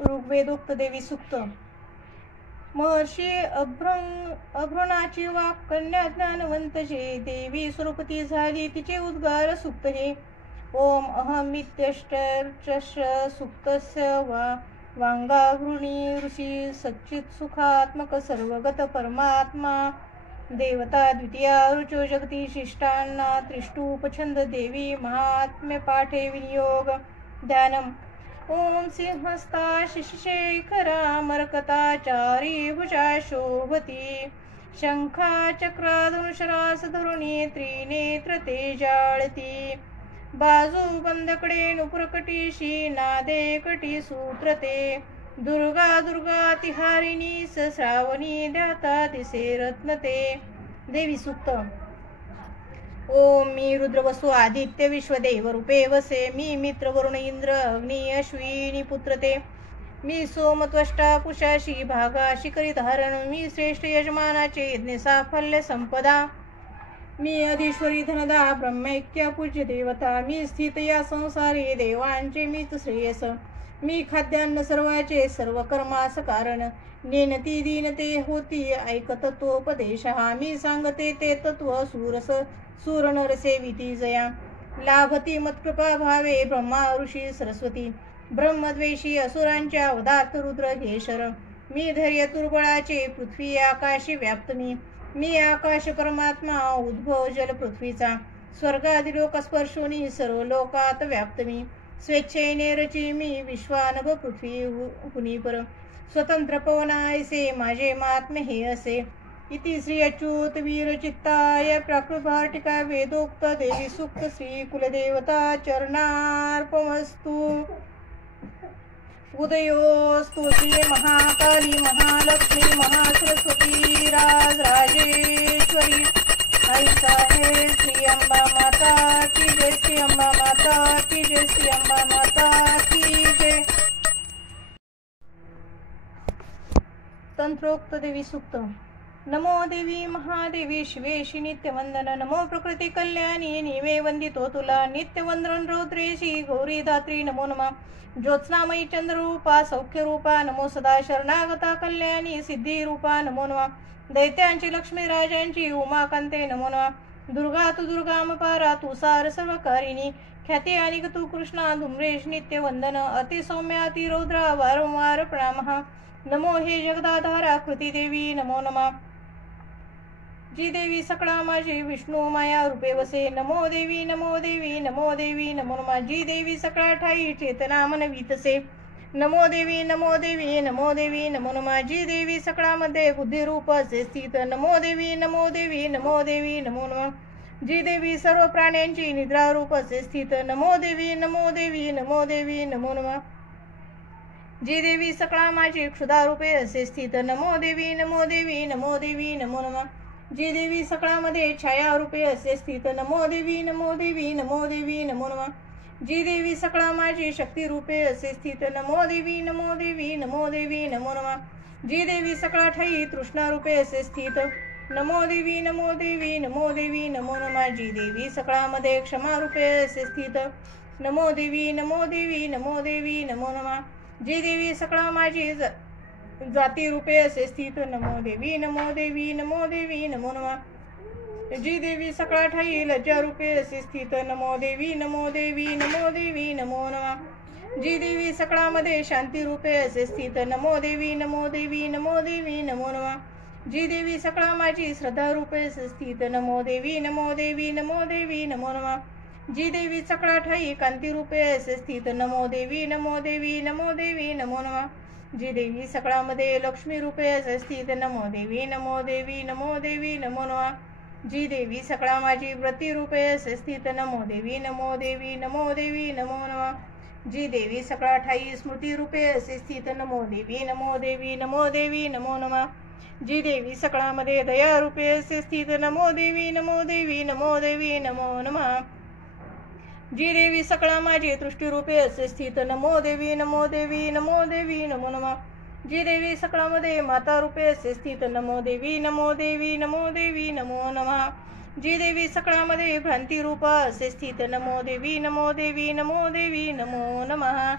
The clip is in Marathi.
ऋग्वेदोक्त देवी सूक्त। महर्षी अभ्रणाची वाक कन्या ज्ञानवंतचे, देवी स्वरूपती झाली तिचे उद्गार सुक्त हे। ओम अहमित्यष्टर्चश सुक्तस्य वांगाभृणी ऋषी सच्चित सुखात्मक सर्वगत परमात्मा देवता द्वितीया ऋचो जगती शिष्टांना त्रिष्टुपछंद देवी महात्म्य पाठे विनियोग ध्यानम। ओम सिंहस्ता शिशेखरा मरकताचारी भुजा शोभती शंखा चक्राधनुशरास धरुणी त्रिनेत्र तेजाळती बाजू बंदकडे नुपुरकटीशी नादे कटी सूत्रते दुर्गा दुर्गा तिहारिणी श्रावणी ध्याता दिसे रत्नते। देवी सूक्त। ओम मी रुद्रवसु आदित्य विश्वदेव रूपे वसे, मी मित्र वरुण इंद्र अग्नी अश्विनी पुत्रते, मी सोमत्वष्टा कुशाशी भागाशी करीत हरण, मी श्रेष्ठ यजमानाचे यज्ञ साफल्य संपदा, मी अधीश्वरी धनदा ब्रह्मैक्य पूज्य देवता, मी स्थित या संसारी देवांचे मीच श्रेयस, मी खाद्यान्न सर्वाचे सर्व कर्मास कारण, नेनती दीनते होती ऐकत तोपदेश, मी सांगते ते तत्व सूरस सूर नर सेविती जया, लाभती मत्कृपा भावे ब्रह्मा ऋषी सरस्वती, ब्रह्मद्वेषी असुरांच्या अवधार्थ रुद्र हे शर, मी धैर्य दुर्बळाचे पृथ्वी आकाशी व्याप्त मी आकाश परमात्मा उद्भव जल पृथ्वीचा, स्वर्गादिलोक स्पर्शोनी सर्व लोकात व्याप्त मी, स्वेच्छेने रची मी विश्वानभ पृथ्वी हुनीपर, स्वतंत्र पवनायसे माझे महात्म्य हे असे। इति श्री अच्युत वीर चित्ताय प्राकृत भारटिका वेदोक्त देवी सूक्त श्री कुलदेवता चरणार्पणमस्तु। उदयोस्तु श्री महाकाली महालक्ष्मी महासरस्वती राजेश्वरी आई साहेब श्री अंबा माता की जय, श्री अंबा माता की जय, श्री अंबा माता की जय। तंत्रोक्त देवी सूक्त। नमो देवी महादेवी शिवेशी नित्यवंदन, नमो प्रकृती कल्याणी निवे वंदितो तुला, नित्यवंदन रौद्रेशी गौरी धात्री नमो नमः, ज्योत्स्नामयी चंद्ररूपा सौख्यरूपा नमो सदा, शरणागता कल्याणी सिद्धिरूपा नमो नमः, दैत्यांची लक्ष्मी राजांची उमाकांते नमो नमः, दुर्गा तू दुर्गामपारा तू सार सर्वकारिणी, ख्याती आणि तू कृष्णा धूम्रेश नित्यवंदन, अतिसौम्य अतिरौद्रा वारंवार प्रणामः, नमो हे जगदाधारा कृती देवी नमो नमः, जी देवी सकळा माझे विष्णू माया रूपे वसे, नमो देवी नमो देवी नमो देवी नमो नमः, जी देवी सकळा ठाई चेतना मनवीतसे, नमो देवी नमो देवी नमो देवी नमो नमः, जी देवी सकळामध्ये बुद्धिरूप असे स्थित, नमो देवी नमो देवी नमो देवी नमो नमः, जी देवी सर्व प्राण्यांची निद्रा रूप असे स्थित, नमो देवी नमो देवी नमो देवी नमो नमः, जी देवी सकळा माझी क्षुधा रूपे असे स्थित, नमो देवी नमो देवी नमो देवी नमो नमः, जी देवी सकळामध्ये छाया रूपे असे स्थित, नमो देवी नमो देवी नमो देवी नमो नमः, जी देवी सकळा माझी शक्ती रूपे असे स्थित, नमो देवी नमो देवी नमो देवी नमो नमः, जी देवी सकळा ठाई तृष्णा रूपे असे स्थित, नमो देवी नमो देवी नमो देवी नमो नमः, जी देवी सकळामध्ये क्षमा रूपे असे स्थित, नमो देवी नमो देवी नमो देवी नमो नमः, जी देवी सकळा माझी जाती रूपे असे स्थित, नमो देवी नमो देवी नमो देवी नमो नमः, जी देवी सकळा ठाई लज्जा रूपे असे स्थित, नमो देवी नमो देवी नमो देवी नमो नमः, जी देवी सकळामध्ये शांती रूपे असे स्थित, नमो देवी नमो देवी नमो देवी नमो नमः, जी देवी सकळा माझी श्रद्धा रूपे असे स्थित, नमो देवी नमो देवी नमो देवी नमो नमः, जी देवी सकळा ठाई कांती रूपे असे स्थित, नमो देवी नमो देवी नमो देवी नमो नमः, जी देवी सकळामध्ये लक्ष्मी रूपे असे स्थित, नमो देवी नमो देवी नमो देवी नमो नमः, जी देवी सकळा माझी व्रती रूपे असे स्थित, नमो देवी नमो देवी नमो देवी नमो नमः, जी देवी सकळा ठाई स्मृती रूपे असे स्थित, नमो देवी नमो देवी नमो देवी नमो नमः, जी देवी सकळामध्ये दया रूपे असे स्थित, नमो देवी नमो देवी नमो देवी नमो नमः, जी देवी सकळा माझी दृष्टी रूपे असे स्थित, नमो देवी नमो देवी नमो देवी नमो नमः, जी देवी सकळामध्ये माता रूपे असे स्थित, नमो देवी नमो देवी नमो देवी नमो नमः, जी देवी सकळामध्ये भ्रांती रूप असे स्थित, नमो देवी नमो देवी नमो देवी नमो नमः।